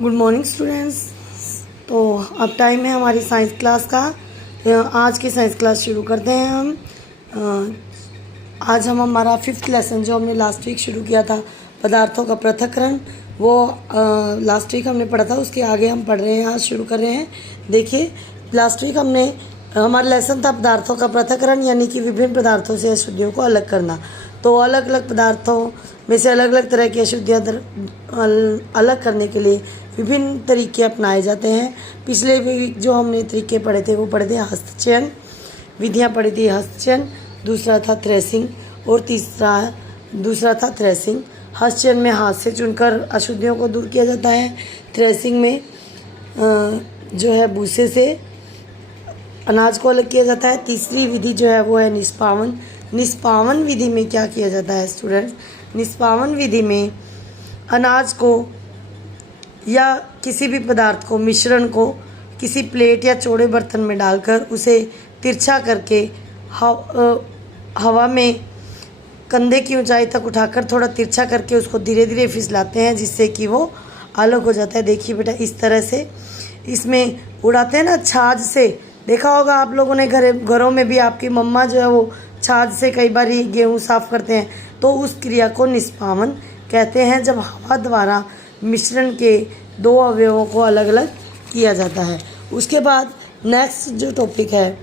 Good morning students. तो अब time है हमारी साइंस क्लास का। आज की साइंस क्लास शुरू करते हैं हम। आज हम हमारा 5th लेसन जो हमने लास्ट वीक शुरू किया था, पदार्थों का पृथक्करण, वो लास्ट वीक हमने पढ़ा था, उसके आगे हम पढ़ रहे हैं, आज शुरू कर रहे हैं। देखिए, लास्ट वीक हमारा लेसन था पदार्थों का पृथक्करण, यानी कि विभिन्न पदार्थों से अशुद्धियों को अलग करना। तो अलग अलग पदार्थों में से अलग अलग तरह की अशुद्धियाँ अलग करने के लिए विभिन्न तरीके अपनाए जाते हैं। पिछले वीक जो हमने तरीके पढ़े थे वो पढ़े थे हस्तचयन, विधियाँ पढ़ी थी हस्तचयन, दूसरा था थ्रेसिंग और दूसरा था थ्रेसिंग। हस्तचयन में हाथ से चुनकर अशुद्धियों को दूर किया जाता है। थ्रेसिंग में जो है भूसे से अनाज को अलग किया जाता है। तीसरी विधि जो है वो है निष्पावन। निष्पावन विधि में क्या किया जाता है स्टूडेंट्स? निष्पावन विधि में अनाज को या किसी भी पदार्थ को, मिश्रण को किसी प्लेट या चौड़े बर्तन में डालकर उसे तिरछा करके हवा में कंधे की ऊंचाई तक उठाकर थोड़ा तिरछा करके उसको धीरे धीरे फिसलाते हैं, जिससे कि वो अलग हो जाता है। देखिए बेटा, इस तरह से इसमें उड़ाते हैं ना छाछ से। देखा होगा आप लोगों ने, घरों में भी आपकी मम्मा जो है वो छाछ से कई बार ही गेहूँ साफ़ करते हैं। तो उस क्रिया को निष्पावन कहते हैं, जब हवा द्वारा मिश्रण के दो अवयवों को अलग अलग किया जाता है। उसके बाद नेक्स्ट जो टॉपिक है,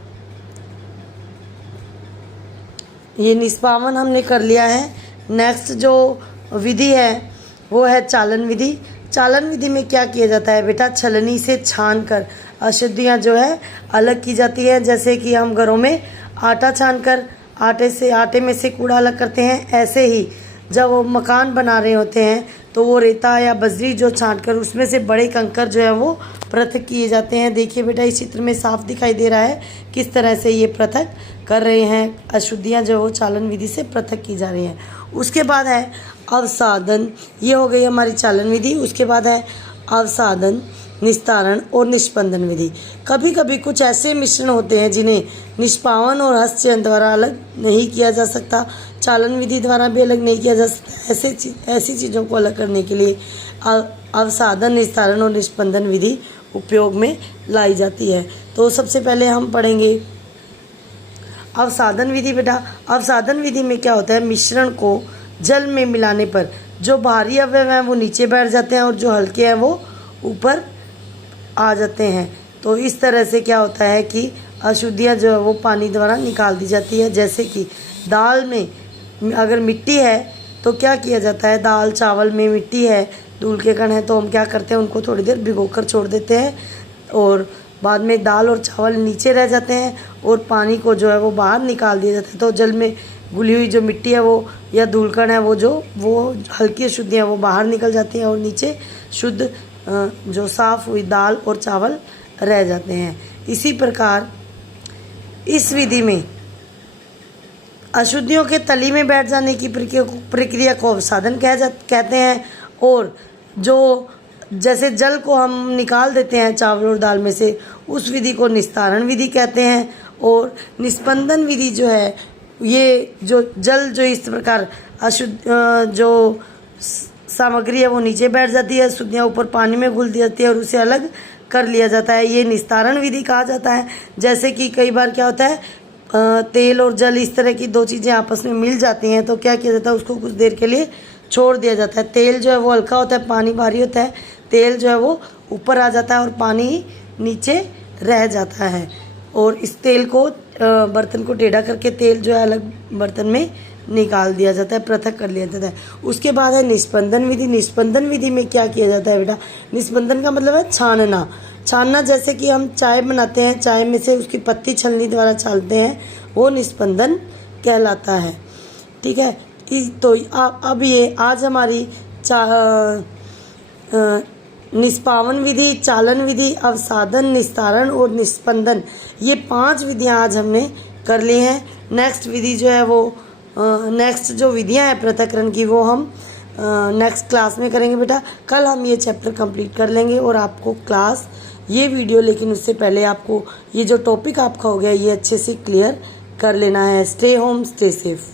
ये निष्पावन हमने कर लिया है। नेक्स्ट जो विधि है वो है चालन विधि। चालन विधि में क्या किया जाता है बेटा? छलनी से छान कर अशुद्धियाँ जो है अलग की जाती है। जैसे कि हम घरों में आटा छान कर आटे में से कूड़ा अलग करते हैं, ऐसे ही जब वो मकान बना रहे होते हैं तो वो रेता या बजरी जो छान कर उसमें से बड़े कंकर जो है वो पृथक किए जाते हैं। देखिए बेटा, इस चित्र में साफ दिखाई दे रहा है किस तरह से ये पृथक कर रहे हैं। अशुद्धियाँ जो वो चालन विधि से पृथक की जा रही हैं। उसके बाद है अवसादन। ये हो गई हमारी चालन विधि। उसके बाद है अवसादन, निस्तारण और निष्पंदन विधि। कभी कभी कुछ ऐसे मिश्रण होते हैं जिन्हें निष्पावन और हस्तचयन द्वारा अलग नहीं किया जा सकता, चालन विधि द्वारा भी अलग नहीं किया जा सकता। ऐसी चीज़ों को अलग करने के लिए अवसादन, निस्तारण और निष्पंदन विधि उपयोग में लाई जाती है। तो सबसे पहले हम पढ़ेंगे अवसादन विधि। बेटा, अवसादन विधि में क्या होता है? मिश्रण को जल में मिलाने पर जो भारी अवयव हैं वो नीचे बैठ जाते हैं और जो हल्के हैं वो ऊपर आ जाते हैं। तो इस तरह से क्या होता है कि अशुद्धियाँ जो है वो पानी द्वारा निकाल दी जाती है। जैसे कि दाल में अगर मिट्टी है तो क्या किया जाता है? दाल चावल में मिट्टी है, धूल के कण है, तो हम क्या करते हैं? उनको थोड़ी देर भिगोकर छोड़ देते हैं और बाद में दाल और चावल नीचे रह जाते हैं और पानी को जो है वो बाहर निकाल दिया जाता है। तो जल में घुली हुई जो मिट्टी है वो या धूल कण है वो हल्की अशुद्धियाँ वो बाहर निकल जाती हैं और नीचे शुद्ध जो साफ़ हुई दाल और चावल रह जाते हैं। इसी प्रकार इस विधि में अशुद्धियों के तली में बैठ जाने की प्रक्रिया को अवसादन कहते हैं। और जो जैसे जल को हम निकाल देते हैं चावल और दाल में से, उस विधि को निस्तारण विधि कहते हैं। और निष्पंदन विधि जो है, ये जो जल जो इस प्रकार अशुद्ध जो सामग्री है वो नीचे बैठ जाती है, अशुद्धियाँ ऊपर पानी में घुल दी जाती है और उसे अलग कर लिया जाता है, ये निस्तारण विधि कहा जाता है। जैसे कि कई बार क्या होता है, तेल और जल इस तरह की दो चीज़ें आपस में मिल जाती हैं, तो क्या किया जाता है? उसको कुछ देर के लिए छोड़ दिया जाता है। तेल जो है वो हल्का होता है, पानी भारी होता है। तेल जो है वो ऊपर आ जाता है और पानी नीचे रह जाता है। और इस तेल को बर्तन को टेढ़ा करके तेल जो है अलग बर्तन में निकाल दिया जाता है, पृथक कर लिया जाता है। उसके बाद है निष्पंदन विधि। निष्पंदन विधि में क्या किया जाता है बेटा? निष्पंदन का मतलब है छानना। छानना, जैसे कि हम चाय बनाते हैं, चाय में से उसकी पत्ती छलनी द्वारा छानते हैं, वो निष्पंदन कहलाता है। ठीक है। तो अब ये आज हमारी निष्पावन विधि, चालन विधि, अवसादन, निस्तारण और निष्पंदन, ये 5 विधियाँ आज हमने कर ली हैं। नेक्स्ट विधि जो है वो नेक्स्ट जो विधियाँ हैं पृथक्करण की, वो हम नेक्स्ट क्लास में करेंगे बेटा। कल हम ये चैप्टर कंप्लीट कर लेंगे और आपको क्लास ये वीडियो, लेकिन उससे पहले आपको ये जो टॉपिक आपका हो गया ये अच्छे से क्लियर कर लेना है। Stay home, stay safe.